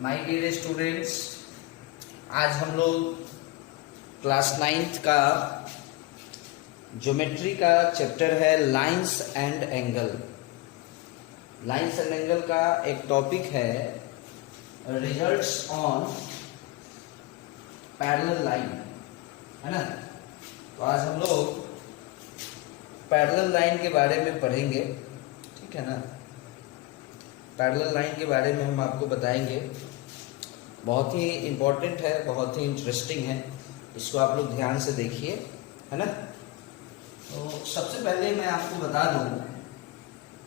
My dear students, आज हम लोग क्लास 9th का ज्योमेट्री का चैप्टर है lines and angle. Lines and angle का एक टॉपिक है रिजल्ट्स ऑन पैरेलल लाइन, है ना। तो आज हम लोग पैरेलल लाइन के बारे में पढ़ेंगे, ठीक है ना। पैरेलल लाइन के बारे में हम आपको बताएंगे। बहुत ही इम्पोर्टेंट है, बहुत ही इंटरेस्टिंग है, इसको आप लोग ध्यान से देखिए, है ना। तो सबसे पहले मैं आपको बता दूं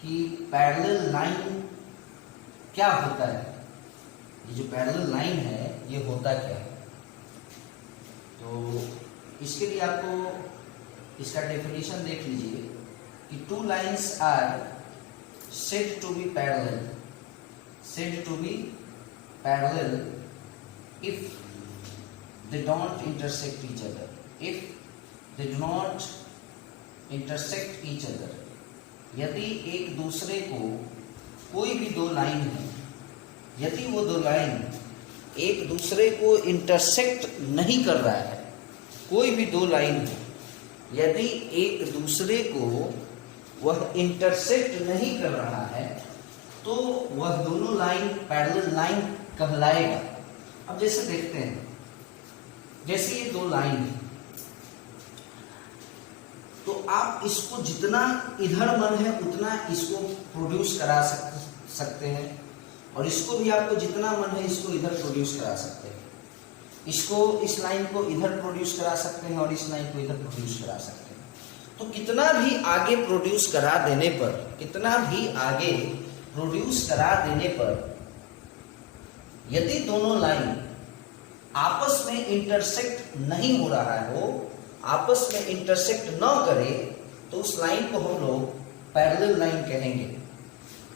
कि पैरेलल लाइन क्या होता है। ये जो पैरेलल लाइन है ये होता क्या है, तो इसके लिए आपको इसका डेफिनेशन देख लीजिए कि two lines are said to be parallel if they don't intersect each other. If they do not intersect each other, यदि एक दूसरे को कोई भी दो लाइन है, यदि वो दो लाइन एक दूसरे को इंटरसेक्ट नहीं कर रहा है, कोई भी दो लाइन है, यदि एक दूसरे को वह इंटरसेक्ट नहीं कर रहा है तो वह दोनों लाइन पैरेलल लाइन कहलाएगा। अब जैसे देखते हैं, जैसे ये दो लाइन है तो आप इसको जितना इधर मन है उतना इसको प्रोड्यूस करा सकते हैं, और इसको भी आपको जितना मन है इसको इधर प्रोड्यूस करा सकते हैं। इसको इस लाइन को इधर प्रोड्यूस करा सकते हैं और इस लाइन को इधर प्रोड्यूस करा सकते हैं। तो कितना भी आगे प्रोड्यूस करा देने पर, कितना भी आगे प्रोड्यूस करा देने पर यदि दोनों लाइन आपस में इंटरसेक्ट नहीं हो रहा हो, आपस में इंटरसेक्ट न करे, तो उस लाइन को हम लोग पैरेलल लाइन कहेंगे।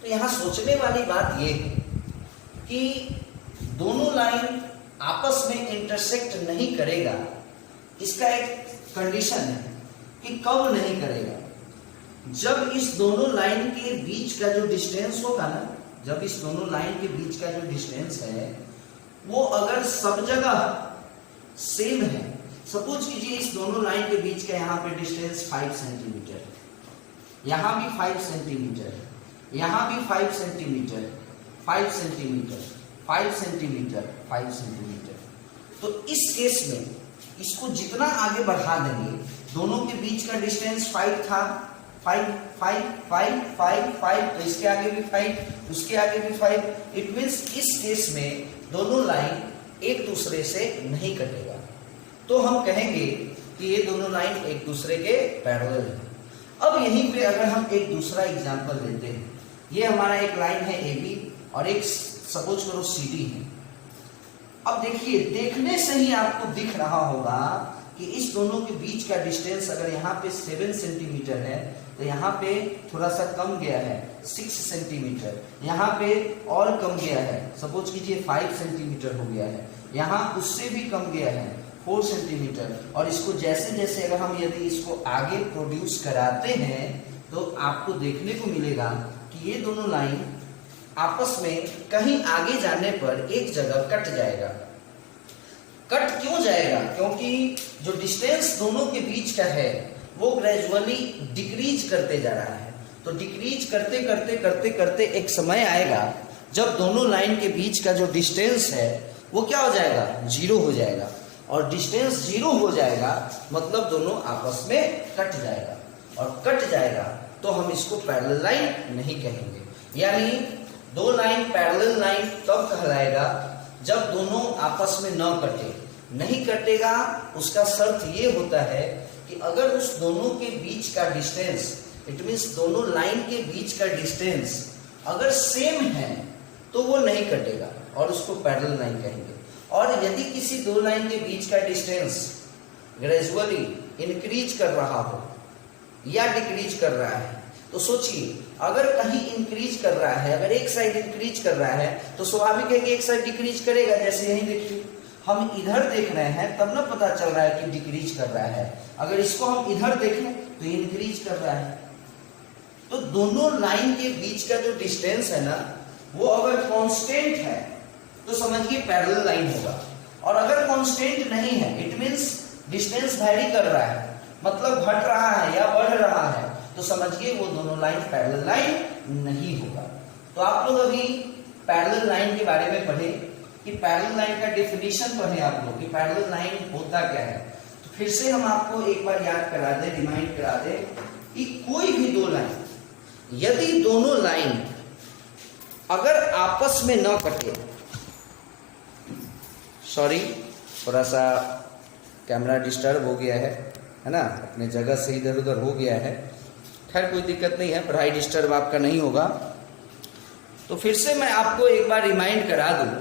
तो यहां सोचने वाली बात यह है कि दोनों लाइन आपस में इंटरसेक्ट नहीं करेगा, इसका एक कंडीशन है कि कब नहीं करेगा। जब इस दोनों लाइन के बीच का जो डिस्टेंस होगा ना, जब इस दोनों लाइन के बीच का जो डिस्टेंस है वो अगर सब जगह सेम है, सपोज कीजिए इस दोनों लाइन के बीच का यहाँ पे डिस्टेंस 5 सेंटीमीटर, यहाँ भी 5 सेंटीमीटर, यहाँ भी 5 सेंटीमीटर, 5 सेंटीमीटर, 5 सेंटीमीटर, 5 सेंटीमीटर, तो इस केस में इसको जितना आगे बढ़ा देंगे, दोनों के बीच का डिस्टेंस 5 था, 5 5 5 5 5, तो इसके आगे भी 5, उसके आगे भी 5। इट मींस इस केस में दोनों लाइन एक दूसरे से नहीं कटेगा, तो हम कहेंगे कि ये दोनों लाइन एक दूसरे के पैरेलल है। अब यहीं पे अगर हम एक दूसरा एग्जांपल लेते हैं, ये हमारा एक लाइन है AB और एक सपोज करो CD है। अब देखिए, देखने से ही आपको दिख रहा होगा कि इस दोनों के बीच का डिस्टेंस अगर यहाँ पे 7 सेंटीमीटर है तो यहाँ पे थोड़ा सा कम गया है 6 सेंटीमीटर, यहाँ पे और कम गया है, सपोज कीजिए 5 सेंटीमीटर हो गया है, यहाँ उससे भी कम गया है 4 सेंटीमीटर। और इसको जैसे जैसे अगर हम यदि इसको आगे प्रोड्यूस कराते हैं तो आपको देखने को मिलेगा कि ये दोनों लाइन आपस में कहीं आगे जाने पर एक जगह कट जाएगा। कट क्यों जाएगा? क्योंकि जो डिस्टेंस दोनों के बीच का है वो ग्रेजुअली डिक्रीज करते जा रहा है। तो डिक्रीज करते करते करते करते एक समय आएगा जब दोनों लाइन के बीच का जो डिस्टेंस है वो क्या हो जाएगा? 0 हो जाएगा। और डिस्टेंस 0 हो जाएगा मतलब दोनों आपस में कट जाएगा, और कट जाएगा तो हम इसको पैरेलल लाइन नहीं कहेंगे। यानी दो लाइन पैरेलल लाइन तब कहलाएगा जब दोनों आपस में न कटे। नहीं कटेगा उसका शर्त ये होता है कि अगर उस दोनों के बीच का डिस्टेंस, इट मींस दोनों लाइन के बीच का डिस्टेंस अगर सेम है तो वो नहीं कटेगा और उसको पैरेलल लाइन कहेंगे। और यदि किसी दो लाइन के बीच का डिस्टेंस ग्रेजुअली इंक्रीज कर रहा हो या डिक्रीज कर रहा है, तो सोचिए अगर कहीं इंक्रीज कर रहा है, अगर एक साइड इंक्रीज कर रहा है तो स्वाभाविक है कि एक साइड डिक्रीज करेगा। जैसे यही देखिए, हम इधर देख रहे हैं तब ना पता चल रहा है कि डिक्रीज कर रहा है, अगर इसको हम इधर देखें तो इंक्रीज कर रहा है। तो दोनों लाइन के बीच का जो डिस्टेंस है ना वो अगर कांस्टेंट है तो समझिए पैरेलल लाइन होगा। और अगर कांस्टेंट नहीं है, इट मींस डिस्टेंस वैरी कर रहा है, मतलब घट रहा है या बढ़ रहा है, तो समझिए वो दोनों लाइन पैरेलल लाइन नहीं होगा। तो आप लोग अभी पैरेलल लाइन के बारे में पढ़े कि पैरेलल लाइन का डेफिनेशन पढ़े आप लोग कि पैरेलल लाइन होता क्या है। तो फिर से हम आपको एक बार याद करा दे, रिमाइंड करा दे कि कोई भी दो लाइन, यदि दोनों लाइन अगर आपस में न कटे, सॉरी थोड़ा सा कैमरा डिस्टर्ब हो गया है ना, अपने जगह से इधर उधर हो गया है, खैर कोई दिक्कत नहीं है, पढ़ाई डिस्टर्ब आपका नहीं होगा। तो फिर से मैं आपको एक बार रिमाइंड करा दूं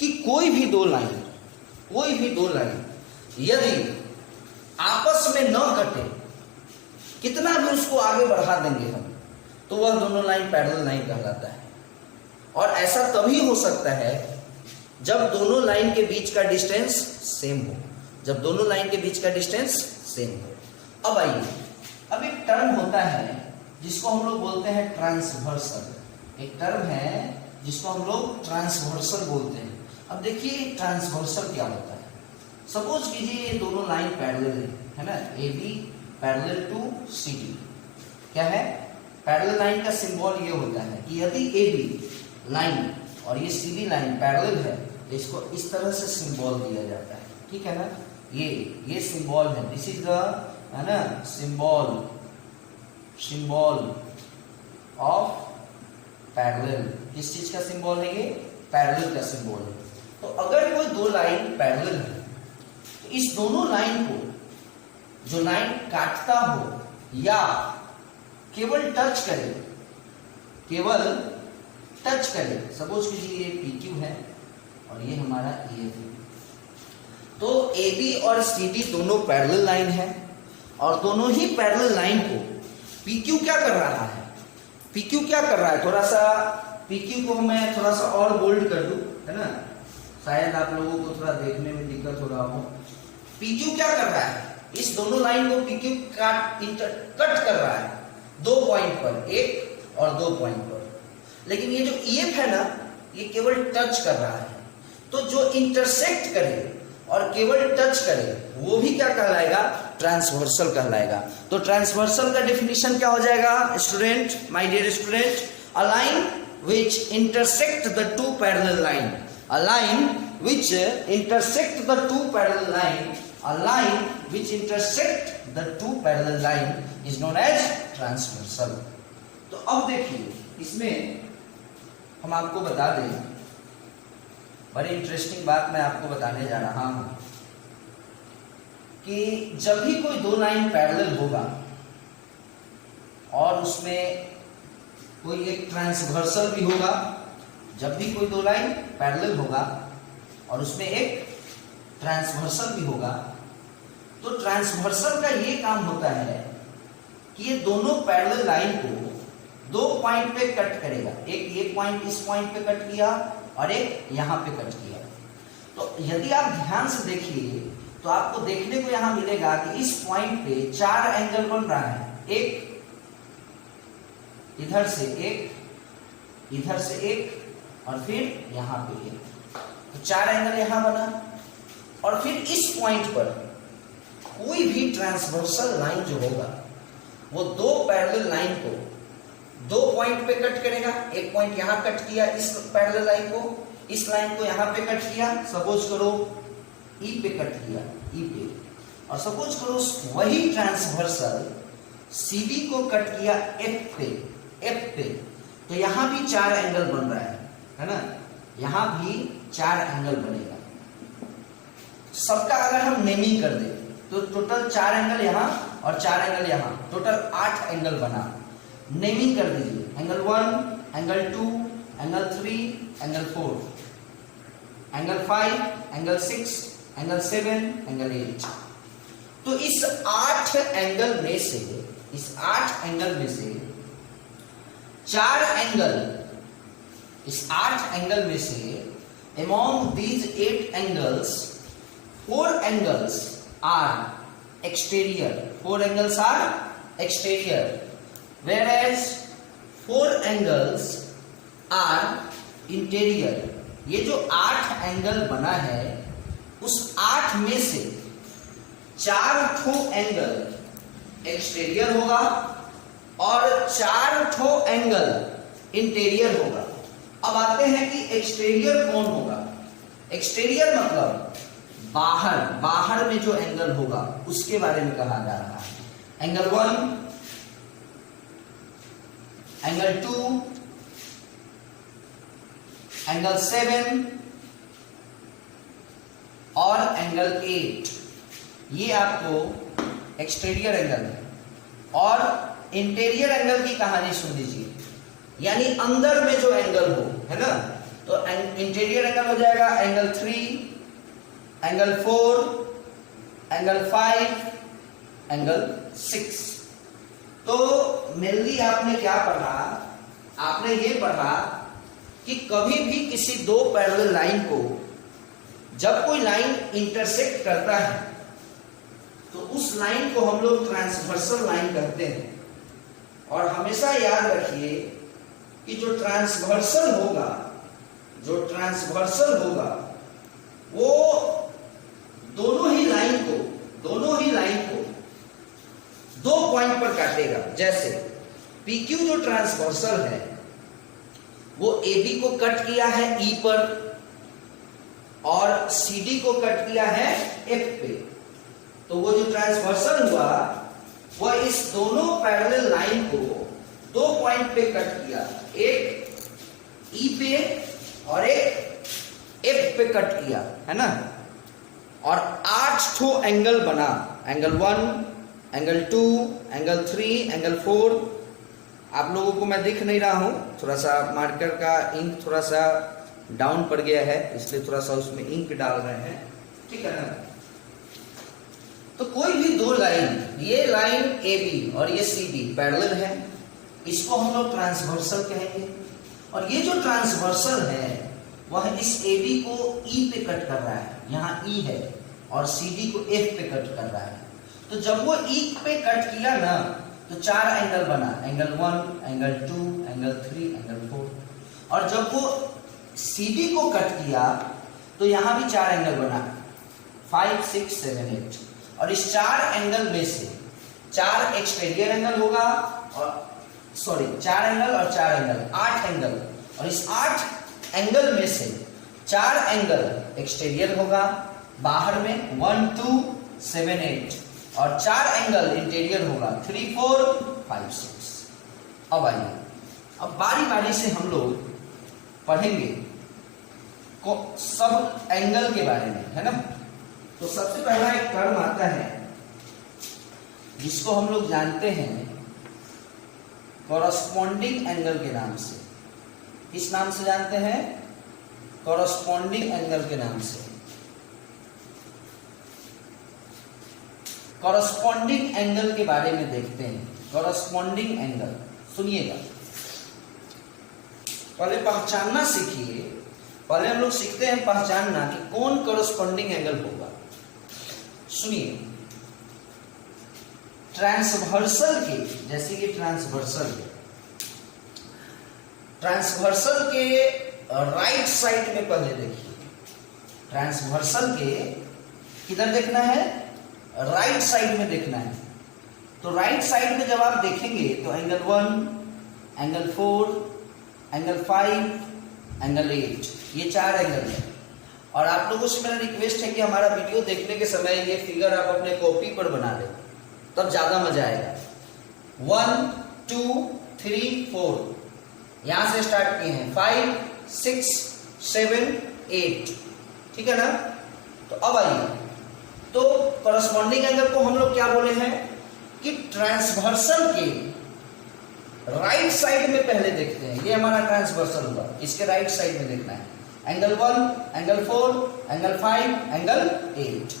कि कोई भी दो लाइन यदि आपस में न कटे, कितना भी उसको आगे बढ़ा देंगे हम, तो वह दोनों लाइन पैरेलल लाइन कहलाता है। और ऐसा तभी हो सकता है जब दोनों लाइन के बीच का डिस्टेंस सेम हो, जब दोनों लाइन के बीच का डिस्टेंस सेम हो। अब आइए, अब एक टर्म होता है जिसको हम लोग बोलते हैं ट्रांसवर्सल। एक टर्म है जिसको हम लोग ट्रांसवर्सल बोलते हैं। अब देखिए ट्रांसवर्सल क्या होता है। सपोज कीजिए ये दोनों लाइन पैरेलल है ना, A B parallel to C D. क्या है? पैरेलल लाइन का सिंबल ये होता है कि यदि ए बी लाइन और ये सी डी लाइन पैरेलल है तो इसको इस तरह से सिंबल दिया जाता है, ठीक है ना। ये सिंबल है, दिस इज द, है ना, सिंबल ऑफ पैरेलल। किस चीज का सिंबल है ये? पैरेलल का सिंबल है। तो अगर कोई दो लाइन पैरेलल है तो इस दोनों लाइन को जो लाइन काटता हो या केवल टच करे, सपोज कीजिए ये पी क्यू है और ये हमारा ए है, तो ए बी और सी डी दोनों पैरेलल लाइन है और दोनों ही पैरेलल लाइन को पी क्यू क्या कर रहा है? थोड़ा सा पी क्यू को मैं थोड़ा सा और बोल्ड कर दूं, है ना, शायद आप लोगों को थोड़ा देखने में दिक्कत हो रहा हो। पी क्यू क्या कर रहा है? इस दोनों लाइन को पी क्यू कट कर रहा है 2 पॉइंट पर, 1 और 2 पॉइंट पर। लेकिन ये जो EF है ना, ये केवल टच कर रहा है। तो जो इंटरसेक्ट करे और केवल टच करे वो भी क्या कहलाएगा? ट्रांसवर्सल कहलाएगा। तो ट्रांसवर्सल का डेफिनेशन क्या हो जाएगा student, my dear student? A line which intersect the two parallel line, a line which intersect the two parallel line, a line which intersect the two parallel line is known as transversal। तो अब देखिए इसमें हम आपको बता दें, बड़ी interesting बात मैं आपको बताने जा रहा हूं कि जब भी कोई दो लाइन पैरेलल होगा और उसमें कोई एक ट्रांसवर्सल भी होगा, जब भी कोई दो लाइन पैरेलल होगा और उसमें एक ट्रांसवर्सल भी होगा, तो ट्रांसवर्सल का ये काम होता है कि ये दोनों पैरेलल लाइन को 2 पॉइंट पे कट करेगा। एक ये पॉइंट इस पॉइंट पे कट किया और एक यहां पे कट किया। तो यदि आप ध्यान से देखिए तो आपको देखने को यहां मिलेगा कि इस पॉइंट पे 4 एंगल बन रहा है, एक इधर से एक, इधर से एक और फिर यहां पे एक। तो 4 एंगल यहां बना और फिर इस पॉइंट पर कोई भी ट्रांसवर्सल लाइन जो होगा वो 2 पैरेलल लाइन को 2 पॉइंट पे कट करेगा। एक पॉइंट यहां कट किया इस पैरेलल लाइन को, इस लाइन को यहां पे कट किया, सपोज करो ई पे कट किया, ई पे, और सपोज करो वही ट्रांसवर्सल सीडी को कट किया एफ पे, तो यहां भी 4 एंगल बन रहा है ना, यहां भी 4 एंगल बनेगा। सबका अगर हम नेमिंग कर दे तो टोटल 4 एंगल यहां और 4 एंगल यहां, टोटल 8 एंगल बना। नेमिंग कर दीजिए, angle 1, angle 2, angle 3, angle 4, angle 5, angle 6, angle 7, angle 8। तो इस 8 एंगल में से 4 एंगल, इस 8 एंगल में से among these 8 angles 4 angles are exterior, 4 angles are exterior, whereas 4 angles are interior, ये जो 8 एंगल बना है उस 8 में से 4 ठो एंगल एक्सटीरियर होगा और 4 ठो एंगल इंटीरियर होगा। अब आते हैं कि एक्सटीरियर कौन होगा। एक्सटीरियर मतलब बाहर में जो एंगल होगा उसके बारे में कहा जा रहा है। एंगल 1, एंगल 2, एंगल 7 और एंगल 8, ये आपको एक्सटीरियर एंगल है। और इंटीरियर एंगल की कहानी सुन लीजिए, यानी अंदर में जो एंगल हो, है ना, तो इंटीरियर एंगल हो जाएगा एंगल 3, एंगल 4, एंगल 5, एंगल 6। तो मेनली आपने क्या पढ़ा, आपने ये पढ़ा कि कभी भी किसी दो पैरेलल लाइन को जब कोई लाइन इंटरसेक्ट करता है तो उस लाइन को हम लोग ट्रांसवर्सल लाइन कहते हैं। और हमेशा याद रखिए कि जो ट्रांसवर्सल होगा वो दोनों ही लाइन को 2 पॉइंट पर काटेगा। जैसे PQ जो ट्रांसवर्सल है वो AB को कट किया है E पर और CD को कट किया है F पे। तो वो जो ट्रांसवर्सल हुआ वो इस दोनों पैरेलल लाइन को 2 पॉइंट पे कट किया, एक E पे और एक F पे कट किया, है ना। और 8 ठो एंगल बना, एंगल 1, एंगल 2, एंगल 3, एंगल 4। आप लोगों को मैं दिख नहीं रहा हूं, थोड़ा सा मार्कर का इंक थोड़ा सा डाउन पड़ गया है, इसलिए थोड़ा सा उसमें इंक डाल रहे हैं, ठीक है ना। तो कोई भी दो लाइन, ये लाइन AB और ये CD पैरेलल है, इसको हम लोग ट्रांसवर्सल कहेंगे। और ये जो ट्रांसवर्सल है वह इस AB को E पे कट कर रहा है, यहाँ E है, और CD को F पे कट कर रहा है। तो जब वो E पे कट किया ना तो 4 एंगल बना, एंगल 1, एंगल 2, एंगल 3, एंगल 4। और जब वो CD को कट किया तो यहां भी 4 एंगल बना, 5, 6, 7, 8। और इस 4 एंगल में से 4 एक्सटीरियर एंगल होगा, और 4 एंगल और 4 एंगल, 8 एंगल। और इस 8 एंगल में से 4 एंगल एक्सटीरियर होगा बाहर में, 1, 2, 7, 8। और 4 एंगल इंटीरियर होगा, 3, 4, 5, 6। अब आइए, अब बारी बारी से हम लोग पढ़ेंगे को सब एंगल के बारे में, है ना। तो सबसे पहला एक टर्म आता है जिसको हम लोग जानते हैं कॉरस्पॉन्डिंग एंगल के नाम से। किस नाम से जानते हैं? कॉरस्पॉन्डिंग एंगल के नाम से। कॉरस्पॉन्डिंग एंगल के बारे में देखते हैं। कॉरस्पॉन्डिंग एंगल सुनिएगा, पहले पहचानना सीखिए। पहले हम लोग सीखते हैं पहचानना कि कौन कॉरस्पॉन्डिंग एंगल होगा। सुनिए, ट्रांसवर्सल के, जैसे कि ट्रांसवर्सल के राइट साइड में पहले देखिए। ट्रांसवर्सल के किधर देखना है? राइट साइड में देखना है। तो राइट साइड में जब आप देखेंगे तो एंगल 1, एंगल 4, एंगल 5, एंगल 8, ये 4 एंगल है। और आप लोगों से मेरा रिक्वेस्ट है कि हमारा वीडियो देखने के समय ये फिगर आप अपने कॉपी पर बना लें, तब ज्यादा मजा आएगा। 1, 2, 3, 4 यहां से स्टार्ट किए हैं, 5, 6, 7, 8, ठीक है ना। तो अब आइए, तो कॉरस्पॉन्डिंग एंगल को हम लोग क्या बोले हैं कि ट्रांसवर्सल के राइट साइड में पहले देखते हैं। ये हमारा ट्रांसवर्सल हुआ, इसके राइट साइड में देखना है। Angle 1, angle 4, angle 5, angle 8।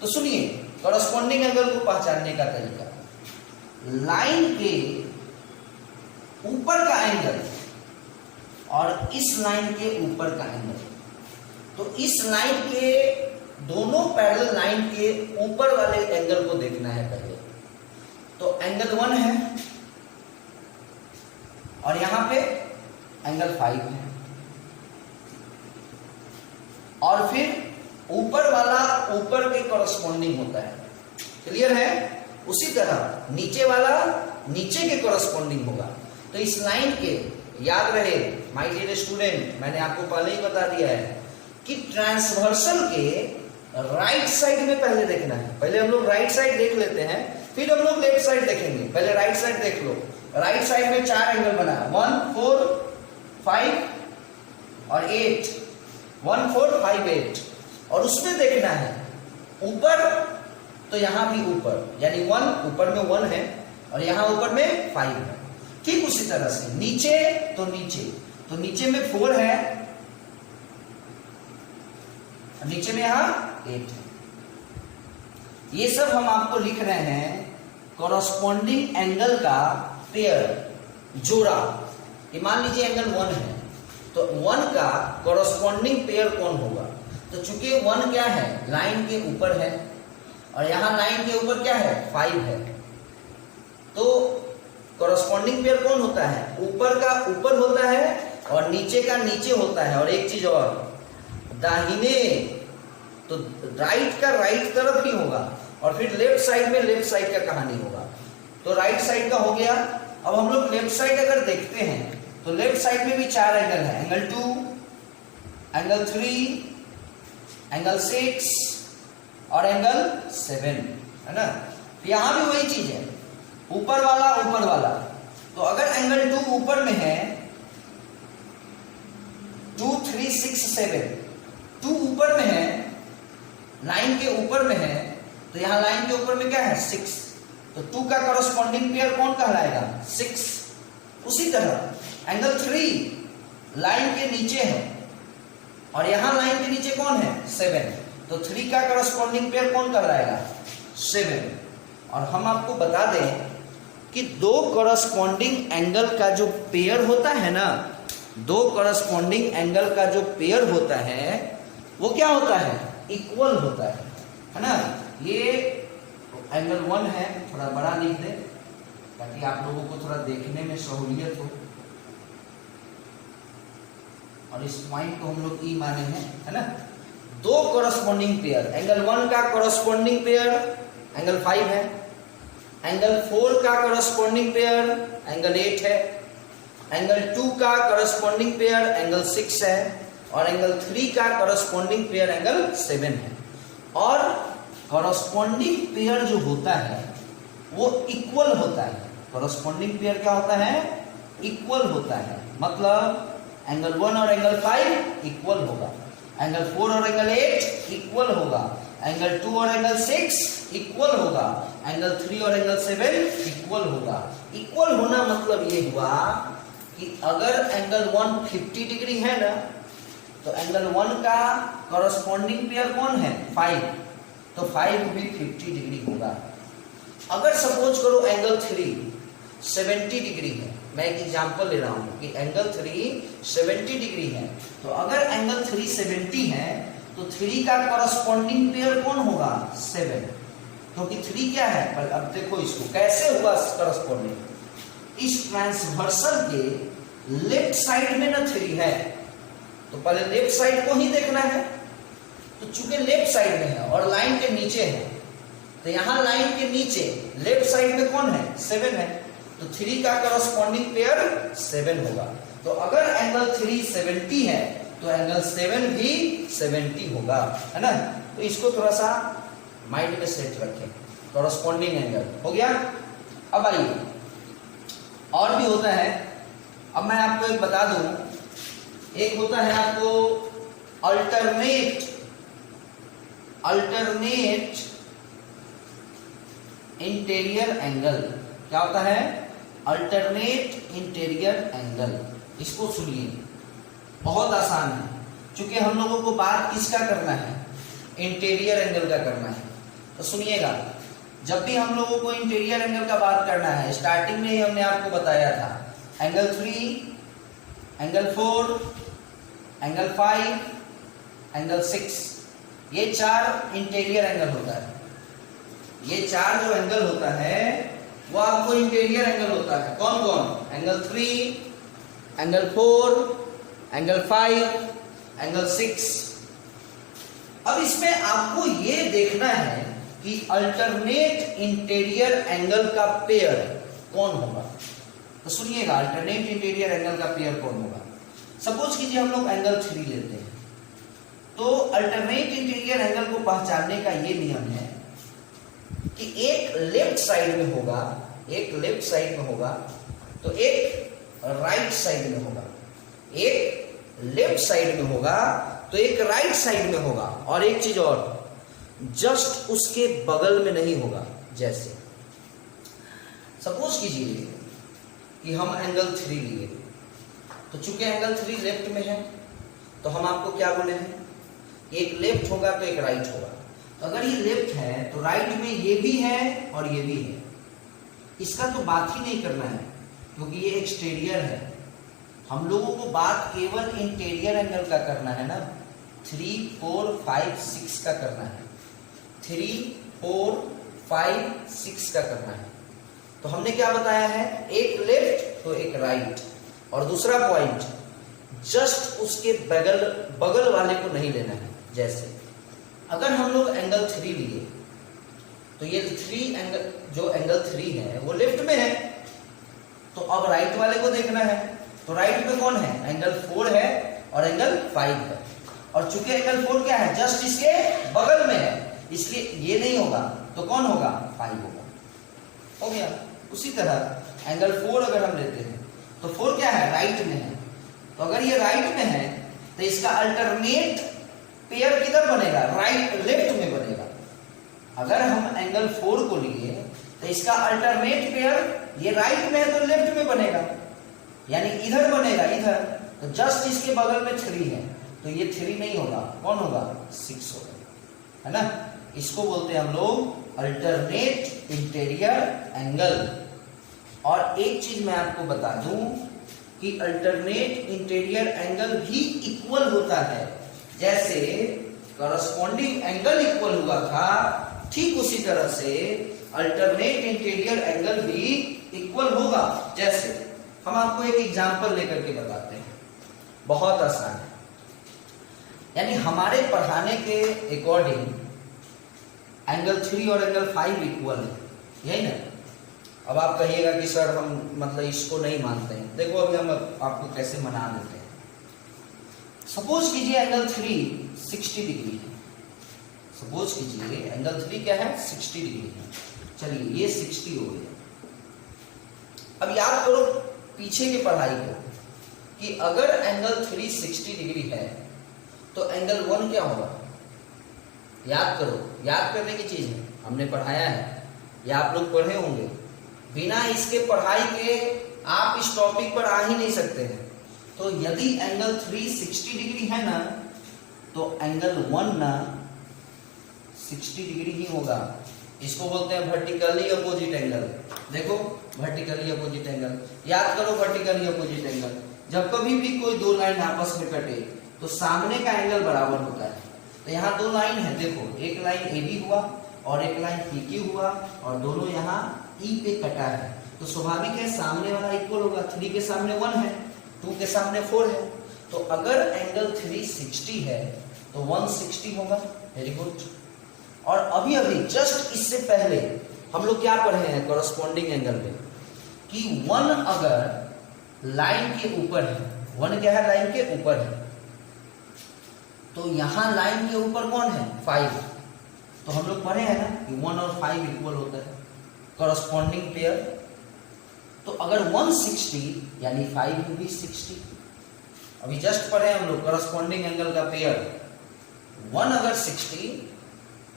तो सुनिए, कॉरस्पॉन्डिंग एंगल को पहचानने का तरीका, लाइन के ऊपर का एंगल और इस लाइन के ऊपर का एंगल। तो इस लाइन के दोनों पैरेलल लाइन के ऊपर वाले एंगल को देखना है पहले। तो एंगल 1 है और यहां पे एंगल 5 है। और फिर ऊपर वाला ऊपर के कॉरस्पॉन्डिंग होता है। क्लियर है? उसी तरह नीचे वाला नीचे के कॉरस्पॉन्डिंग होगा। तो इस लाइन के याद रहे माय डियर स्टूडेंट, मैंने आपको पहले ही बता दिया है कि ट्रांसवर्सल के राइट साइड में पहले देखना है। पहले हम लोग राइट साइड देख लेते हैं, फिर हम लोग लेफ्ट साइड देखेंगे। पहले राइट साइड देख लो। राइट साइड में 4 एंगल बना है, 1, 4, 5 और 8, 1, 4, 5, 8। और उसमें देखना है ऊपर, तो यहां भी ऊपर, यानी 1 ऊपर में 1 है और यहां ऊपर में 5 है। ठीक उसी तरह से नीचे, तो नीचे में 4 है, नीचे में यहां 8 है। ये सब हम आपको लिख रहे हैं कॉरस्पॉन्डिंग एंगल का पेयर, जोड़ा। ये मान लीजिए एंगल 1 है, तो 1 का कॉरस्पॉन्डिंग पेयर कौन होगा? तो चूंकि 1 क्या है, लाइन के ऊपर है और यहां लाइन के ऊपर क्या है, 5 है, तो कॉरस्पॉन्डिंग पेयर कौन होता है? ऊपर का ऊपर होता है और नीचे का नीचे होता है। और एक चीज और, दाहिने, तो राइट का राइट तरफ ही होगा और फिर लेफ्ट साइड में लेफ्ट साइड का कहानी होगा। तो राइट साइड का हो गया। अब हम लोग लेफ्ट साइड अगर देखते हैं तो लेफ्ट साइड में भी 4 एंगल है, एंगल 2, एंगल 3, एंगल 6 और एंगल 7, है ना? यहां भी वही चीज है, ऊपर वाला। तो अगर एंगल 2 ऊपर में है, 2, 3, 6, 7, 2 ऊपर में है, लाइन के ऊपर में है, तो यहां लाइन के ऊपर में क्या है, 6। तो 2 का कॉरस्पॉन्डिंग पेयर कौन कहलाएगा, 6। उसी तरह एंगल 3 लाइन के नीचे है और यहां लाइन के नीचे कौन है, 7। तो 3 का कॉरस्पॉन्डिंग पेयर कौन कहलाएगा, 7। और हम आपको बता दें कि 2 कॉरस्पॉन्डिंग एंगल का जो पेयर होता है ना, 2 कॉरस्पॉन्डिंग एंगल का जो पेयर होता है वो क्या होता है, इक्वल होता है ना? ये एंगल 1 है, थोड़ा बड़ा लिख दे ताकि आप लोगों को थोड़ा देखने में सहूलियत हो। और इस पॉइंट को हम लोग ई माने हैं, है ना? 2 कॉरस्पॉन्डिंग पेयर, एंगल 1 का कॉरस्पॉन्डिंग पेयर एंगल 5 है, एंगल 4 का कॉरस्पॉन्डिंग पेयर एंगल 8 है, एंगल 2 का कॉरस्पॉन्डिंग पेयर एंगल 6 है और एंगल 3 का कॉरस्पॉन्डिंग पेयर एंगल 7 है। और कॉरस्पॉन्डिंग पेयर जो होता है वो इक्वल होता है। कॉरस्पॉन्डिंग पेयर क्या होता है, इक्वल होता है। मतलब एंगल 1 और एंगल 5 इक्वल होगा, एंगल 4 और एंगल 8 इक्वल होगा, एंगल 2 और एंगल 6 इक्वल होगा, एंगल 3 और एंगल 7 इक्वल होगा। इक्वल होना मतलब ये हुआ कि अगर एंगल 1 50 डिग्री है ना, तो एंगल 1 का कॉरस्पॉन्डिंग पेयर कौन है, 5, तो 5 भी 50 डिग्री होगा। अगर सपोज करो एंगल 3 70 डिग्री है, मैं एक एग्जांपल ले रहा हूं कि एंगल 3 70 डिग्री है, तो अगर एंगल 3 70 है तो 3 का कॉरस्पॉन्डिंग पेयर कौन होगा, 7, क्योंकि 3 क्या है। पर अब देखो इसको कैसे हुआ कॉरस्पॉन्डिंग। इस ट्रांसवर्सल के लेफ्ट साइड में ना 3 है, तो पहले लेफ्ट साइड को ही देखना है। तो चूंकि लेफ्ट साइड में है और लाइन के नीचे है, तो यहां लाइन के नीचे लेफ्ट साइड में कौन है, 7 है, तो 3 का कॉरस्पॉन्डिंग पेयर 7 होगा। तो अगर एंगल 3 70 है तो एंगल 7 भी 70 होगा, है ना? तो इसको थोड़ा सा माइंड में सेट रखें, कॉरस्पॉन्डिंग एंगल हो गया। अब आइए और भी होता है। अब मैं आपको एक बता दूं, एक होता है आपको अल्टरनेट इंटीरियर एंगल। क्या होता है, अल्टरनेट इंटीरियर एंगल। इसको सुनिए, बहुत आसान है। क्योंकि हम लोगों को बात किसका करना है, इंटीरियर एंगल का करना है। तो सुनिएगा, जब भी हम लोगों को इंटीरियर एंगल का बात करना है, स्टार्टिंग में ही हमने आपको बताया था एंगल 3, एंगल 4, एंगल 5, एंगल 6, ये 4 इंटीरियर एंगल होता है। ये 4 जो एंगल होता है वो आपको इंटीरियर एंगल होता है। कौन कौन, एंगल 3, एंगल 4, एंगल 5, एंगल 6, अब इसमें आपको ये देखना है कि अल्टरनेट इंटीरियर एंगल का पेयर कौन होगा। तो सुनिएगा, अल्टरनेट इंटीरियर एंगल का पेयर कौन होगा। सपोज कीजिए हम लोग एंगल 3 लेते हैं, तो अल्टरनेट इंटीरियर एंगल को पहचानने का ये नियम है कि एक लेफ्ट साइड में होगा, एक लेफ्ट साइड में होगा, तो एक राइट साइड में होगा, एक लेफ्ट साइड में होगा तो एक राइट साइड में होगा, और एक चीज और, जस्ट उसके बगल में नहीं होगा। जैसे सपोज कीजिए कि हम एंगल 3 लिए, तो चूंकि एंगल 3 लेफ्ट में है तो हम आपको क्या बोले हैं, एक लेफ्ट होगा तो एक राइट होगा। तो अगर ये लेफ्ट है तो राइट में ये भी है और ये भी है, इसका तो बात ही नहीं करना है क्योंकि ये एक्सटीरियर है। हम लोगों को बात केवल इंटीरियर एंगल का करना है ना, 3, 4, 5, 6 का करना है, 3, 4, 5, 6 का करना है। तो हमने क्या बताया है, एक लेफ्ट तो एक राइट, और दूसरा पॉइंट जस्ट उसके बगल वाले को नहीं लेना है। जैसे अगर हम लोग एंगल 3 लिए तो ये 3 एंगल, जो एंगल 3 है वो लेफ्ट में है, तो अब राइट वाले को देखना है। तो राइट में कौन है, एंगल 4 है और एंगल 5 है, और चूंकि एंगल 4 क्या है, जस्ट इसके बगल में है, इसलिए ये नहीं होगा, तो कौन होगा, 5 होगा। हो गया। उसी तरह एंगल 4 अगर हम लेते हैं तो 4 क्या है, राइट में है, तो अगर ये राइट में है तो इसका अल्टरनेट पेयर किधर बनेगा, राइट लेफ्ट में बनेगा। अगर हम एंगल 4 को लिए तो इसका अल्टरनेट पेयर ये राइट में है तो लेफ्ट में बनेगा, यानी इधर बनेगा, इधर, तो जस्ट इसके बगल में 3 है तो ये 3 नहीं होगा, कौन होगा, 6 होगा, है ना। इसको बोलते हैं हम लोग अल्टरनेट इंटीरियर एंगल। और एक चीज मैं आपको बता दूं कि अल्टरनेट इंटीरियर एंगल भी इक्वल होता है, जैसे करस्पॉन्डिंग एंगल इक्वल हुआ था, ठीक उसी तरह से अल्टरनेट इंटीरियर एंगल भी इक्वल होगा। जैसे हम आपको एक एग्जांपल लेकर के बताते हैं, बहुत आसान है, यानी हमारे पढ़ाने के अकॉर्डिंग एंगल 3 और एंगल 5 इक्वल है, यही ना। अब आप कहिएगा कि सर हम मतलब इसको नहीं मानते हैं, देखो अभी हम आपको कैसे मना देते हैं। सपोज कीजिए एंगल 3 60 डिग्री है, सपोज कीजिए एंगल 3 क्या है, 60 डिग्री है। चलिए ये 60 हो गया। अब याद करो पीछे की पढ़ाई को कि अगर एंगल 3 60 डिग्री है तो एंगल 1 क्या होगा, याद करो, याद करने की चीज है, हमने पढ़ाया है या आप लोग पढ़े होंगे, बिना इसके पढ़ाई के आप इस टॉपिक पर आ ही नहीं सकते हैं। तो यदि एंगल 3 60 डिग्री है ना, तो एंगल 1 ना 60 डिग्री ही होगा। इसको बोलते हैं वर्टिकली अपोजिट एंगल। देखो वर्टिकली अपोजिट एंगल, याद करो वर्टिकली अपोजिट एंगल, जब कभी भी कोई दो लाइन आपस में कटे तो सामने का एंगल बराबर होता है। तो यहाँ दो लाइन है, देखो एक लाइन AB हुआ और एक लाइन PQ हुआ, और दोनों यहाँ E पे कटा है, तो स्वाभाविक है सामने वाला इक्वल होगा। 3 के सामने 1 है, 2 के सामने 4 है, तो अगर एंगल 3 60 है तो 160 होगा। Very good. और अभी अभी जस्ट इससे पहले हम लोग क्या पढ़े हैं कॉरस्पॉन्डिंग एंगल में, कि 1 अगर लाइन के ऊपर है, 1 क्या है, लाइन के ऊपर है, तो यहां लाइन के ऊपर कौन है, 5। तो हम लोग पढ़े हैं ना कि 1 और 5 इक्वल होता है, कॉरस्पॉन्डिंग पेयर। तो अगर 160 यानी 5 भी 60। अभी जस्ट पढ़े हम लोग कॉरस्पॉन्डिंग एंगल का पेयर, 1 अगर 60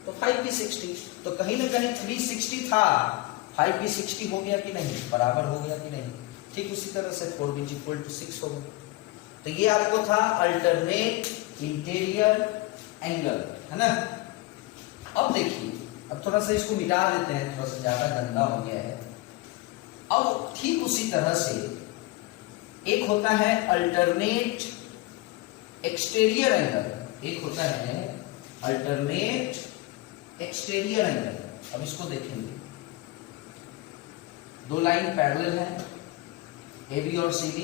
तो 5 भी 60। तो कहीं ना कहीं 360 था, 5 भी 60 हो गया कि नहीं, बराबर हो गया कि नहीं। ठीक उसी तरह से 4 भी इक्वल टू 6 होगा। तो ये आपको था अल्टरनेट इंटीरियर एंगल, है ना। अब देखिए, अब थोड़ा सा इसको मिटा देते हैं, थोड़ा सा ज्यादा गंदा हो गया है। अब ठीक उसी तरह से एक होता है अल्टरनेट एक्सटीरियर एंगल, एक होता है अल्टरनेट एक्सटीरियर एंगल। अब इसको देखेंगे, दो लाइन पैरेलल है, AB और CD,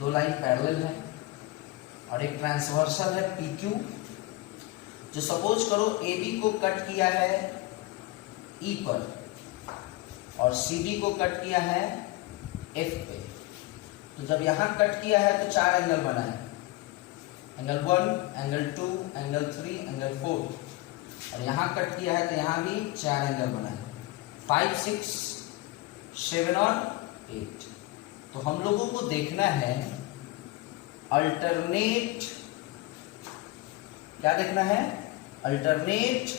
दो लाइन पैरेलल है, और एक ट्रांसवर्सल है PQ। जो सपोज करो AB को कट किया है E पर और CD को कट किया है F पे, तो जब यहां कट किया है तो 4 एंगल बना है, एंगल 1, एंगल 2, एंगल 3, एंगल 4, और यहां कट किया है तो यहां भी 4 एंगल बना है, 5, 6, 7 और 8। तो हम लोगों को देखना है अल्टरनेट, क्या देखना है, अल्टरनेट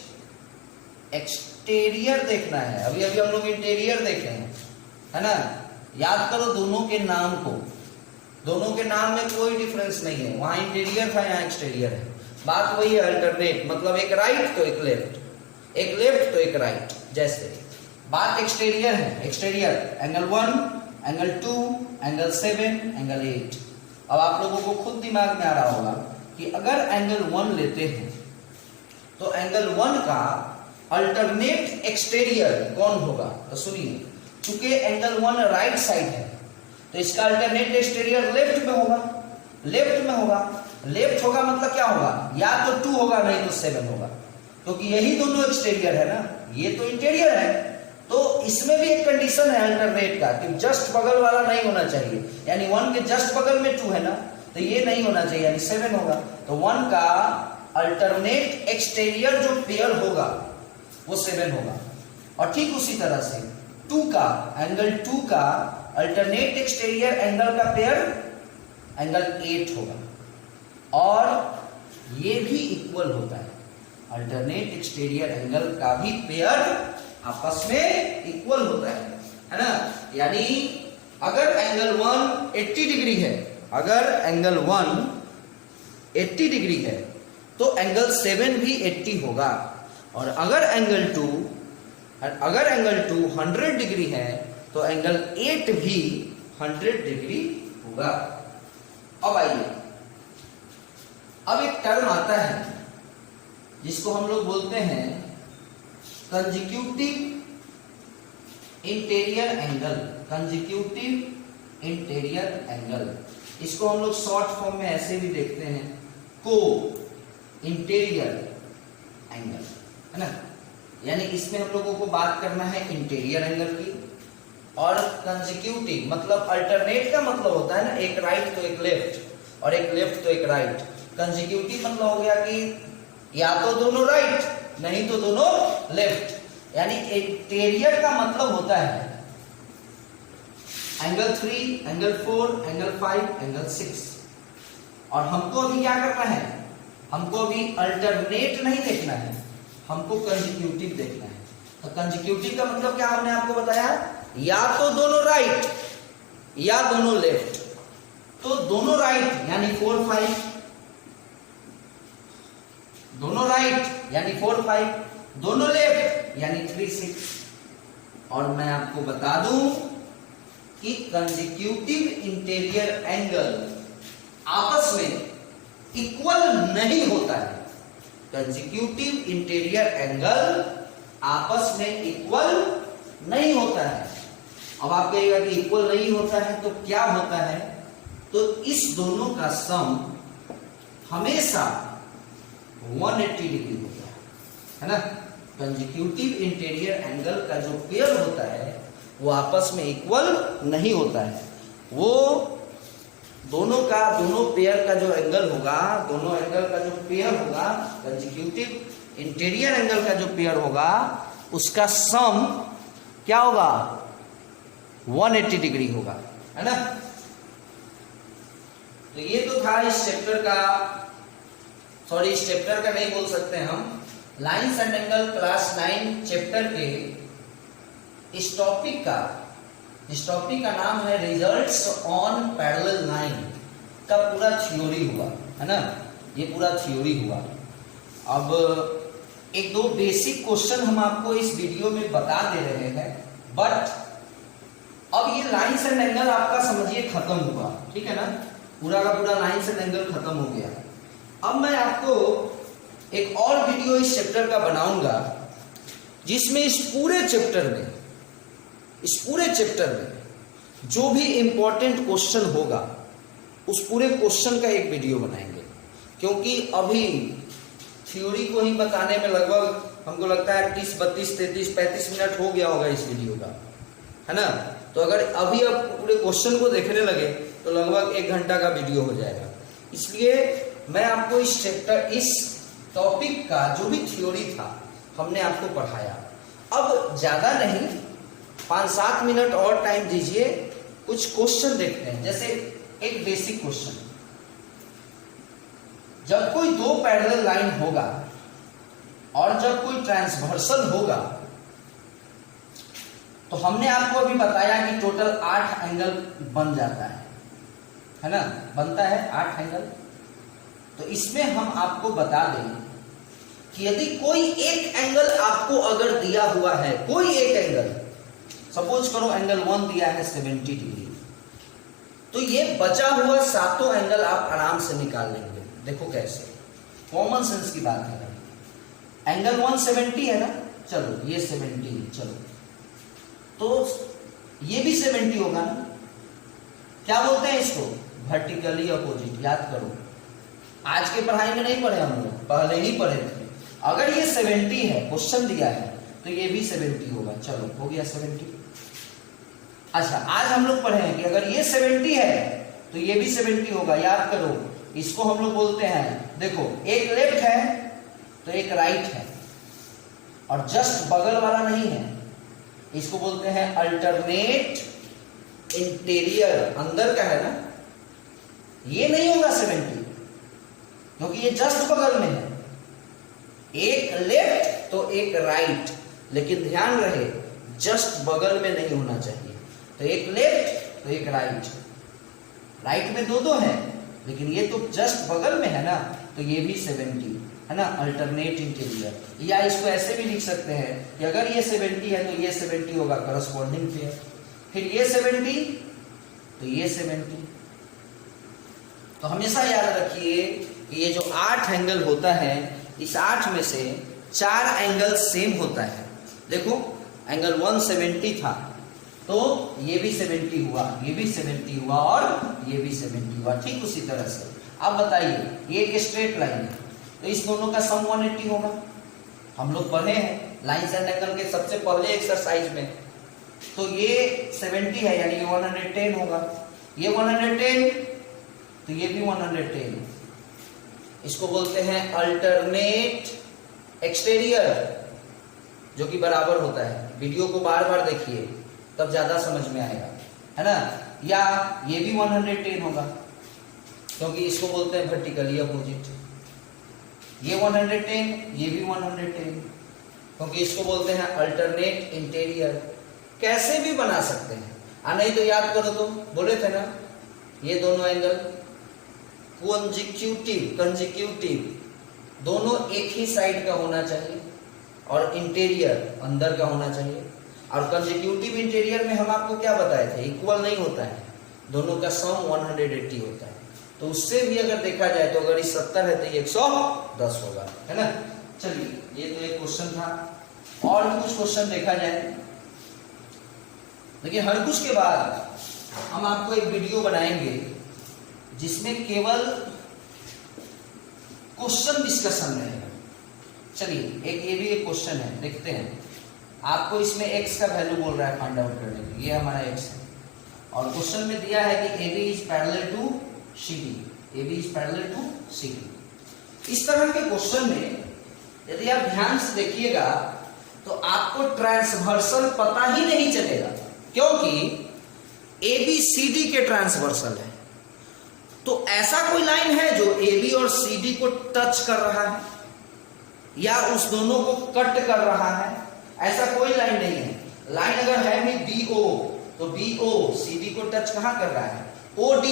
एक्सटीरियर देखना है। अभी अभी हम लोग इंटीरियर देखे हैं, है ना। याद करो दोनों के नाम को, दोनों के नाम में कोई डिफरेंस नहीं है, वहां इंटीरियर था यहाँ एक्सटीरियर है, बात वही है। अल्टरनेट मतलब एक राइट तो एक लेफ्ट, एक लेफ्ट तो एक राइट, जैसे बात एक्सटीरियर है। Exterior angle 1, angle 2, angle 7, angle 8। अब आप लोगों को खुद दिमाग में आ रहा होगा कि अगर एंगल 1 लेते हैं तो एंगल 1 का अल्टरनेट एक्सटीरियर कौन होगा। तो सुनिए, चूंकि एंगल 1 राइट साइड है तो इसका अल्टरनेट एक्सटीरियर लेफ्ट में होगा, लेफ्ट में होगा। लेफ्ट होगा मतलब क्या होगा, या तो 2 होगा नहीं तो 7 होगा, क्योंकि यही दोनों एक्सटीरियर है ना, ये तो इंटीरियर है। तो इसमें भी एक कंडीशन है अल्टरनेट का कि जस्ट बगल वाला नहीं होना चाहिए, यानी 1 के जस्ट बगल में 2 है ना, तो ये नहीं होना चाहिए, यानी 7 होगा। तो 1 का अल्टरनेट एक्सटीरियर जो पेयर होगा वो 7 होगा। और ठीक उसी तरह से 2 का, एंगल 2 का अल्टरनेट एक्सटीरियर एंगल का पेयर एंगल 8 होगा। और ये भी इक्वल होता है, अल्टरनेट एक्सटीरियर एंगल का भी पेयर आपस में इक्वल होता है ना। यानी अगर एंगल 1 80 डिग्री है, अगर एंगल 1 80 डिग्री है तो एंगल 7 भी 80 होगा, और अगर एंगल 2 100 डिग्री है तो एंगल 8 भी 100 डिग्री होगा। अब आइए, अब एक टर्म आता है जिसको हम लोग बोलते हैं consecutive interior angle, consecutive interior angle. इसको हम लोग शॉर्ट फॉर्म में ऐसे भी देखते हैं, को इंटीरियर एंगल, है ना। यानी इसमें हम लोगों को बात करना है इंटीरियर एंगल की। और कंसेक्यूटिव मतलब अल्टरनेट का मतलब होता है ना, एक राइट तो एक लेफ्ट और एक लेफ्ट तो एक राइट। कंसेक्यूटिव मतलब हो गया कि या तो दोनों राइट नहीं तो दोनों लेफ्ट। यानी इंटीरियर का मतलब होता है एंगल 3, एंगल 4, एंगल 5, एंगल 6। और हमको अभी क्या करना है, हमको अभी अल्टरनेट नहीं देखना है, हमको कंसेक्यूटिव देखना है। तो कंसेक्यूटिव का मतलब क्या हमने आपको बताया, या तो दोनों राइट या दोनों लेफ्ट। तो दोनों राइट यानी 4, 5, दोनों राइट यानी 4, 5, दोनों लेफ्ट यानी 3, 6। और मैं आपको बता दूं कि कंसेक्यूटिव इंटीरियर एंगल आपस में इक्वल नहीं होता है। कंसेक्यूटिव इंटीरियर एंगल आपस में इक्वल नहीं होता है। अब आप कहिएगा कि इक्वल नहीं होता है तो क्या होता है, तो इस दोनों का सम हमेशा 180 डिग्री होता है ना। कंसेक्यूटिव इंटीरियर एंगल का जो पेयर होता है वो आपस में इक्वल नहीं होता है। वो दोनों पेयर का जो एंगल होगा, दोनों एंगल का जो पेयर होगा, कंसेक्यूटिव इंटीरियर एंगल का जो पेयर होगा उसका सम क्या होगा, 180 डिग्री होगा, है ना। तो ये तो था इस चैप्टर का, सॉरी इस चैप्टर का नहीं बोल सकते हम, lines and angle class 9 chapter के इस टॉपिक का नाम है रिजल्ट्स ऑन पैरेलल लाइन का पूरा थ्योरी हुआ, है ना। ये पूरा थ्योरी हुआ। अब एक दो बेसिक क्वेश्चन हम आपको इस वीडियो में बता दे रहे हैं, बट अब ये लाइन्स एंड एंगल आपका समझिए खत्म हुआ, ठीक है ना। पूरा का पूरा लाइन्स एंड एंगल खत्म हो गया। अब मैं आपको एक और वीडियो इस चैप्टर का बनाऊंगा जिसमें इस पूरे चैप्टर में जो भी इंपॉर्टेंट क्वेश्चन होगा उस पूरे क्वेश्चन का एक वीडियो बनाएंगे, क्योंकि अभी थ्योरी को ही बताने में लगभग हमको लगता है 30, 32, 33, 35 मिनट हो गया होगा इस वीडियो का, है ना। तो अगर अभी आप पूरे क्वेश्चन को देखने लगे तो लगभग 1 घंटा का वीडियो हो जाएगा। इसलिए मैं आपको इस चैप्टर, इस टॉपिक का जो भी थ्योरी था हमने आपको पढ़ाया। अब ज्यादा नहीं, 5-7 मिनट और टाइम दीजिए, कुछ क्वेश्चन देखते हैं। जैसे एक बेसिक क्वेश्चन, जब कोई 2 पैरेलल लाइन होगा और जब कोई ट्रांसवर्सल होगा तो हमने आपको अभी बताया कि टोटल 8 एंगल बन जाता है ना, बनता है 8 एंगल। तो इसमें हम आपको बता दें कि यदि कोई एक एंगल आपको अगर दिया हुआ है, कोई एक एंगल, सपोज करो एंगल 1 दिया है 70 डिग्री, तो ये बचा हुआ 7 एंगल आप आराम से निकाल लेंगे। देखो कैसे, कॉमन सेंस की बात है। एंगल 170 है ना, चलो ये 70, चलो तो ये भी 70 होगा ना। क्या बोलते हैं इसको? Vertically opposite. याद करो, आज के पढ़ाई में नहीं पढ़े हम लोग, पहले ही पढ़े थे। अगर ये 70 है, क्वेश्चन दिया है, तो ये भी 70 होगा। चलो हो गया 70। अच्छा, आज हम लोग पढ़े हैं कि अगर ये 70 है तो ये भी 70 होगा। याद करो, इसको हम लोग बोलते हैं, देखो एक लेफ्ट है तो एक राइट है, और जस्ट बगल वाला नहीं है, इसको बोलते हैं अल्टरनेट इंटीरियर, अंदर का है ना। ये नहीं होगा 70 क्योंकि ये जस्ट बगल में है, एक लेफ्ट तो एक राइट, लेकिन ध्यान रहे जस्ट बगल में नहीं होना चाहिए। तो एक लेफ्ट तो एक राइट, राइट में दो है, लेकिन ये तो जस्ट बगल में है ना, तो ये भी 70 है ना, अल्टरनेट इंटीरियर। या इसको ऐसे भी लिख सकते हैं कि अगर ये 70 है तो ये 70 होगा करस्पॉन्डिंग पेयर, फिर ये 70 तो ये 70। तो हमेशा याद रखिए कि ये जो 8 एंगल होता है, इस 8 में से 4 एंगल सेम होता है। देखो एंगल 170 था तो ये भी 70 हुआ, ये भी 70 हुआ और ये भी 70 हुआ। ठीक उसी तरह से अब बताइए, ये एक स्ट्रेट लाइन है तो इस दोनों का सम 180 होगा। हम लोग पढ़े हैं लाइन्स एंड एंगल के सबसे पहले एक्सरसाइज में। तो ये 70 है यानी ये 110 होगा, ये 110 तो ये भी 110। इसको बोलते हैं अल्टरनेट एक्सटीरियर, जो कि बराबर होता है। वीडियो को बार बार देखिए तब ज्यादा समझ में आएगा, है ना। या ये भी 110 होगा क्योंकि इसको बोलते हैं वर्टिकली अपोजिट। ये 110, ये भी 110 क्योंकि इसको बोलते हैं अल्टरनेट इंटीरियर। कैसे भी बना सकते हैं, नहीं तो याद करो, तो बोले थे ना ये दोनों एंगल कंजिक्यूटिव, दोनों एक ही साइड का होना चाहिए, और इंटीरियर अंदर का होना चाहिए। और कंजिक्यूटिव इंटीरियर में हम आपको क्या बताए थे, इक्वल नहीं होता है, दोनों का सम 180 होता है। तो उससे भी अगर देखा जाए तो अगर इस 70 है तो ये 110 होगा, है ना। चलिए, ये तो एक क्वेश्चन था। और भी कुछ क्वेश्चन देखा जाए। देखिए, हर कुछ के बाद हम आपको एक वीडियो बनाएंगे जिसमें केवल क्वेश्चन डिस्कशन रहेगा। चलिए, एक ये भी एक क्वेश्चन है, देखते हैं। आपको इसमें x का वैल्यू बोल रहा है फाइंड आउट करने के लिए, ये हमारा x है, और क्वेश्चन में दिया है कि AB is parallel to CD, AB is parallel to CD। इस तरह के क्वेश्चन में यदि आप ध्यान से देखिएगा तो आपको ट्रांसवर्सल पता ही नहीं चलेगा, क्योंकि ABCD के ट्रांसवर्सल है। तो ऐसा कोई लाइन है जो AB और CD को टच कर रहा है या उस दोनों को कट कर रहा है, ऐसा कोई लाइन नहीं है। लाइन अगर है भी BO तो BO CD को टच कहां कर रहा है, OD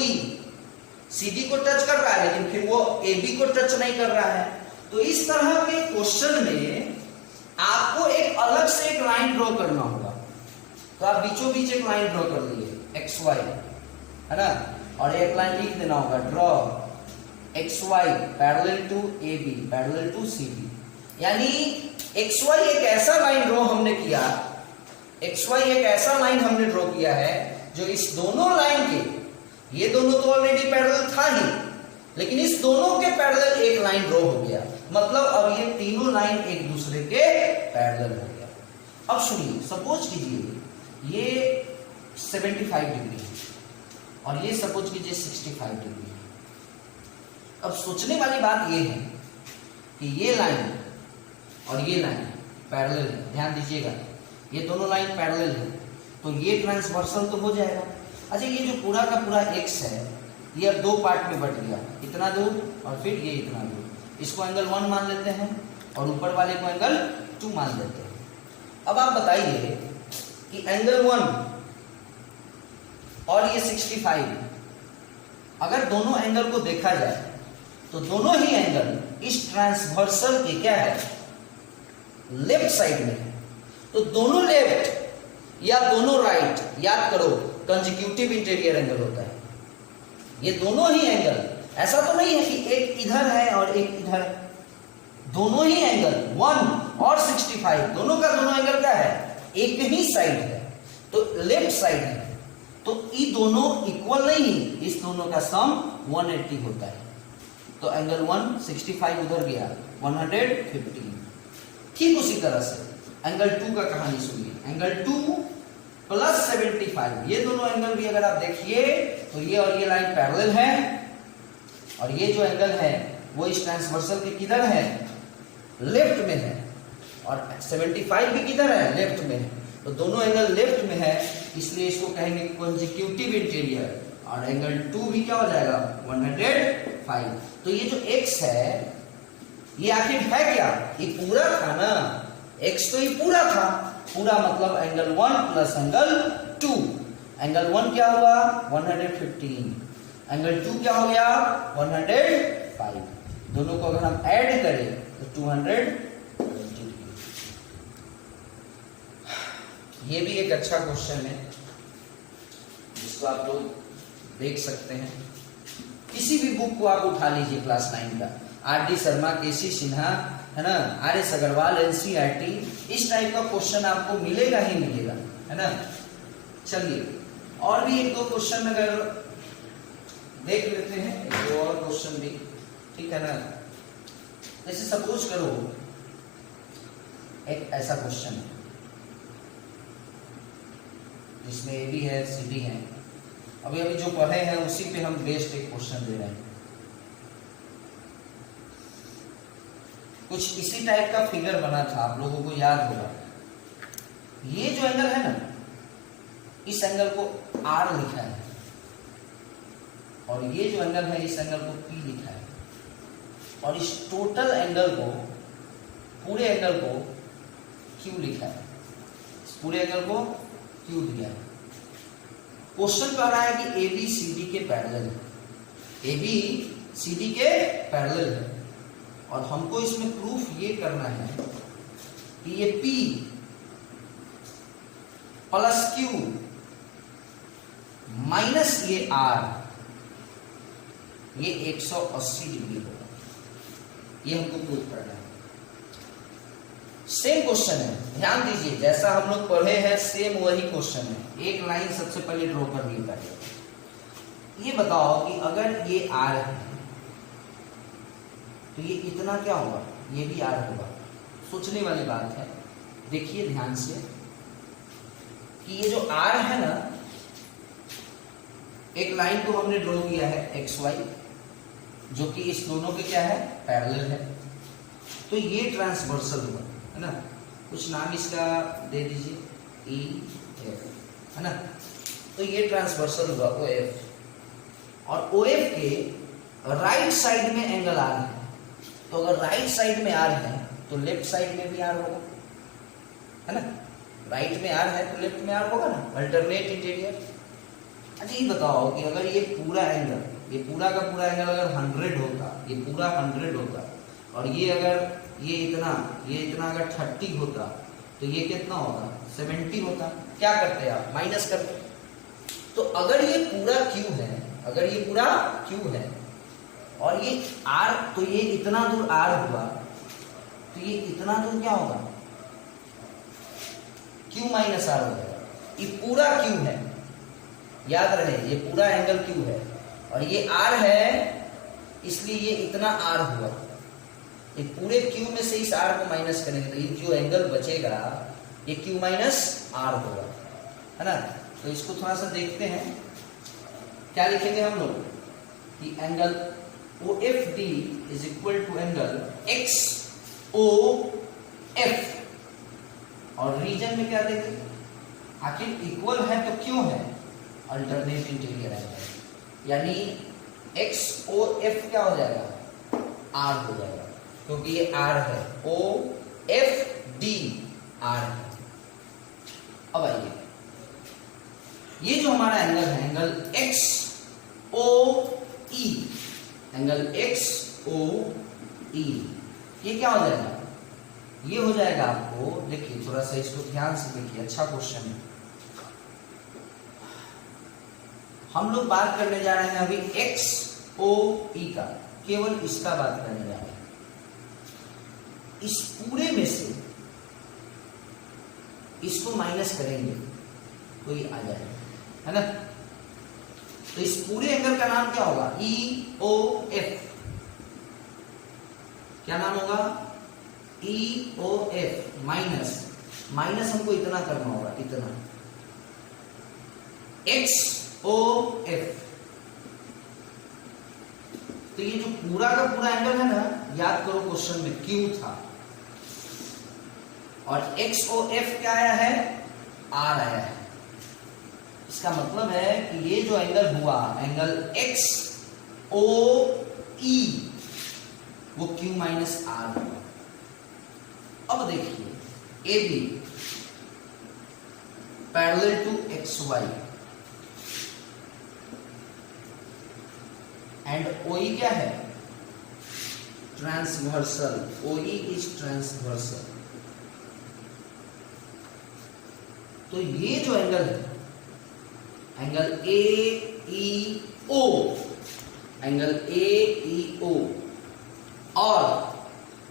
CD को टच कर रहा है, लेकिन फिर वो AB को टच नहीं कर रहा है। तो इस तरह के क्वेश्चन में आपको एक अलग से एक लाइन ड्रॉ करना होगा। तो आप बीचों बीच एक लाइन ड्रॉ कर लीजिए XY, है ना, और एक लाइन लिख देना होगा, draw XY parallel to AB parallel to CD। यानी XY एक ऐसा लाइन ड्रॉ हमने किया, XY एक ऐसा लाइन हमने ड्रॉ किया है जो इस दोनों लाइन के, ये दोनों तो ऑलरेडी पैरेलल था ही, लेकिन इस दोनों के पैरेलल एक लाइन ड्रॉ हो गया। मतलब अब ये तीनों लाइन एक दूसरे के पैरेलल हो गया। अब सुनिए, सपोज कीजिए ये 75 डिग्री है और ये सपोज कीजिए 65 डिग्री है। अब सोचने वाली बात ये है कि ये लाइन और ये लाइन पैरेलल है, ध्यान दीजिएगा, ये दोनों लाइन पैरेलल है, तो ये ट्रांसवर्सल तो हो जाएगा। अच्छा, ये जो पूरा का पूरा एक्स है ये अब दो पार्ट में बट गया, इतना दूर और फिर ये इतना दूर, इसको एंगल 1 मान लेते हैं और ऊपर वाले को एंगल 2 मान लेते हैं। अब आप बताइए कि एंगल 1 और ये 65, अगर दोनों एंगल को देखा जाए तो दोनों ही एंगल इस ट्रांसवर्सल के क्या है, लेफ्ट साइड में है। तो दोनों लेफ्ट या दोनों राइट, याद करो कंसेक्यूटिव इंटीरियर एंगल होता है। ये दोनों ही एंगल, ऐसा तो नहीं है कि एक इधर है और एक इधर, दोनों ही एंगल 1 और 65 दोनों का दोनों एंगल क्या है, एक ही साइड है, तो लेफ्ट साइड है, तो ये दोनों इक्वल नहीं, इस दोनों का सम 180 होता है। तो एंगल 1 65 उधर गया 115। ठीक उसी तरह से एंगल 2 का कहानी सुनिए, एंगल 2 प्लस 75, ये दोनों एंगल भी अगर आप देखिए तो ये और ये लाइन पैरेलल है और ये जो एंगल है वो इस ट्रांसवर्सल के किधर है, लेफ्ट में है, और 75 भी किधर है, लेफ्ट में है, तो दोनों एंगल लेफ्ट में है, इसलिए इसको कहेंगे कंसेक्यूटिव इंटीरियर, और एंगल 2 भी क्या हो जाएगा 105। तो ये जो x है ये आखिर है क्या, ये पूरा था ना, x तो ये पूरा था, पूरा मतलब एंगल 1 प्लस एंगल 2, एंगल 1 क्या हुआ 115, एंगल 2 क्या हो गया 105, दोनों को अगर हम ऐड करें तो 220। ये भी एक अच्छा क्वेश्चन है जिसको आप लोग देख सकते हैं, किसी भी बुक को आप उठा लीजिए क्लास 9 का, आर.डी. शर्मा, के.सी. सिन्हा, है ना, आर.एस. अग्रवाल, एनसीईआरटी, इस टाइप का क्वेश्चन आपको मिलेगा ही मिलेगा, है ना। चलिए और भी एक दो क्वेश्चन अगर देख लेते हैं, एक दो और क्वेश्चन भी, ठीक है ना। जैसे सपोज करो एक ऐसा क्वेश्चन है जिसमें ए बी है, सी डी है, अभी अभी जो पढ़े हैं उसी पे हम बेस्ड एक क्वेश्चन दे रहे हैं। कुछ इसी टाइप का फिगर बना था, आप लोगों को याद होगा। ये जो एंगल है ना, इस एंगल को R लिखा है और ये जो एंगल है इस एंगल को P लिखा है, और इस टोटल एंगल को, पूरे एंगल को Q लिखा है, इस पूरे एंगल को Q दिया है। क्वेश्चन कह रहा है कि AB CD के पैरेलल है, AB CD के पैरेलल है, और हमको इसमें प्रूफ ये करना है कि ये P प्लस Q माइनस ये R, ये 180 डिग्री होगा, ये हमको प्रूफ करना है। सेम क्वेश्चन है, ध्यान दीजिए, जैसा हम लोग पढ़े हैं सेम वही क्वेश्चन है। एक लाइन सबसे पहले ड्रॉ कर लिया। ये बताओ कि अगर ये R है तो ये इतना क्या होगा, ये भी R होगा। सोचने वाली बात है, देखिए ध्यान से कि ये जो R है ना, एक लाइन को हमने ड्रॉ किया है XY, जो कि इस दोनों के क्या है, पैरेलल है, तो ये ट्रांसवर्सल हुआ, है ना। कुछ नाम इसका दे दीजिए, EF, है ना। तो ये ट्रांसवर्सल हुआ OF, और OF के राइट साइड में एंगल R है, तो अगर राइट साइड में R है तो लेफ्ट साइड में भी R होगा, है ना। राइट में R है तो लेफ्ट में R होगा ना, अल्टरनेट इंटीरियर। अच्छा ये बताओ कि अगर ये पूरा एंगल, ये पूरा का पूरा एंगल अगर 100 होता, ये पूरा 100 होता, और ये अगर ये इतना अगर 30 होता, तो ये कितना होगा, 70 होता। क्या करते आप, माइनस करते। तो अगर ये पूरा Q है, अगर ये पूरा Q है और ये R, तो ये इतना दूर R हुआ, तो ये इतना दूर क्या होगा, Q माइनस R हो जाएगा। ये पूरा Q है, याद रहे, ये पूरा एंगल Q है और ये R है, इसलिए ये इतना R हुआ। ये पूरे Q में से इस R को माइनस करेंगे तो ये जो एंगल बचेगा ये Q माइनस R होगा, है ना। तो इसको थोड़ा सा देखते हैं, क्या लिखेंगे हम लोग कि angle OFD is equal to angle XOF, और रीजन में क्या देंगे, आखिर इक्वल है तो क्यों है, अल्टरनेट इंटीरियर एंगल, यानी XOF क्या हो जाएगा, R हो जाएगा, क्योंकि ये R है, OFD R है। अब आइए, ये जो हमारा एंगल है, एंगल XOE, एंगल XOE, ये क्या हो जाएगा, ये हो जाएगा आपको, देखिए थोड़ा सा इसको ध्यान से देखिए, अच्छा क्वेश्चन है। हम लोग बात करने जा रहे हैं अभी XOE का, केवल इसका बात करने जा रहे हैं। इस पूरे में से इसको माइनस करेंगे तो ये आ जाएगा, है ना। तो इस पूरे एंगल का नाम क्या होगा, EOF, क्या नाम होगा, EOF माइनस, माइनस हमको इतना करना होगा, इतना, XOF। तो ये जो पूरा का पूरा एंगल है ना, याद करो क्वेश्चन में Q था, और XOF क्या आया है, R आया है। इसका मतलब है कि ये जो एंगल हुआ, एंगल XOE, वो Q माइनस R हुआ। अब देखिए AB parallel to XY and OE क्या है, ट्रांसवर्सल, OE इज ट्रांसवर्सल। तो ये जो एंगल है, एंगल AEO, एंगल AEO और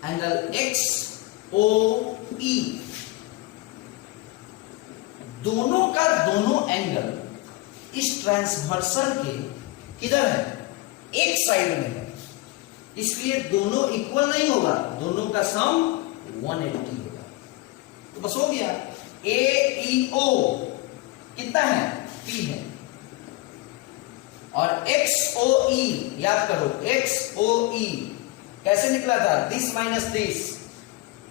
एंगल XOE, दोनों का दोनों एंगल इस ट्रांसवर्सल के किधर है, एक साइड में है, इसलिए दोनों इक्वल नहीं होगा, दोनों का सम 180 होगा। तो बस हो गया, AEO कितना है, P है, और XOE याद करो, XOE कैसे निकला था, दिस माइनस दिस,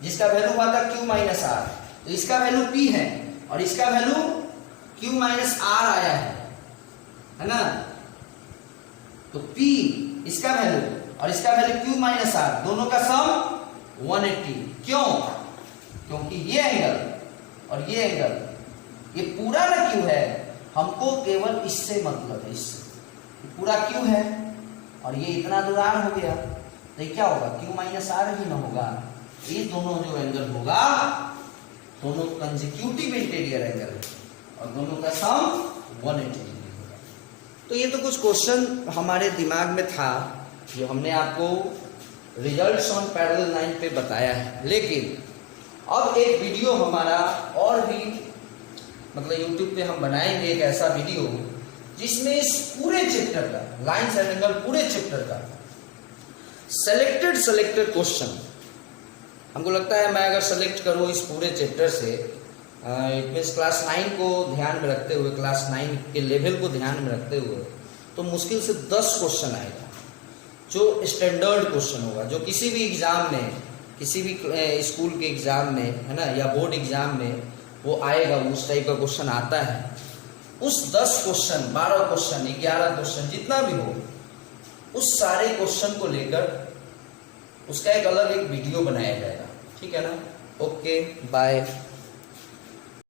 जिसका वैल्यू हुआ था Q माइनस R, तो इसका वैल्यू P है और इसका वैल्यू Q माइनस R आया है ना। तो P इसका वैल्यू और इसका वैल्यू Q माइनस R, दोनों का सम 180। क्यों, क्योंकि ये एंगल और ये एंगल, ये पूरा ना Q है, हमको केवल इससे मतलब है, इससे पूरा Q है और ये इतना दूर R हो गया, तो ये क्या होगा, Q माइनस R ही ना होगा। ये दोनों जो एंगल होगा, दोनों कंसेक्यूटिव इंटीरियर एंगल है और दोनों का सम 180 डिग्री होगा। तो ये तो कुछ क्वेश्चन हमारे दिमाग में था जो हमने आपको रिजल्ट्स ऑन पैरेलल लाइन पे बताया है, लेकिन अब एक वीडियो हमारा और भी, मतलब YouTube पे हम बनाएंगे एक ऐसा वीडियो जिसमें इस पूरे चैप्टर का, लाइन्स एंड एंगल पूरे चैप्टर का सेलेक्टेड क्वेश्चन, हमको लगता है मैं अगर सेलेक्ट करूँ इस पूरे चैप्टर से, इट मीन्स क्लास 9 को ध्यान में रखते हुए, क्लास 9 के लेवल को ध्यान में रखते हुए, तो मुश्किल से 10 क्वेश्चन आएगा जो स्टैंडर्ड क्वेश्चन होगा, जो किसी भी एग्जाम में, किसी भी स्कूल के एग्जाम में, है ना, या बोर्ड एग्जाम में वो आएगा, उस टाइप का क्वेश्चन आता है। उस 10 क्वेश्चन, 12 क्वेश्चन, 11 क्वेश्चन, जितना भी हो, उस सारे क्वेश्चन को लेकर उसका एक अलग एक वीडियो बनाया जाएगा, ठीक है ना। Okay, bye.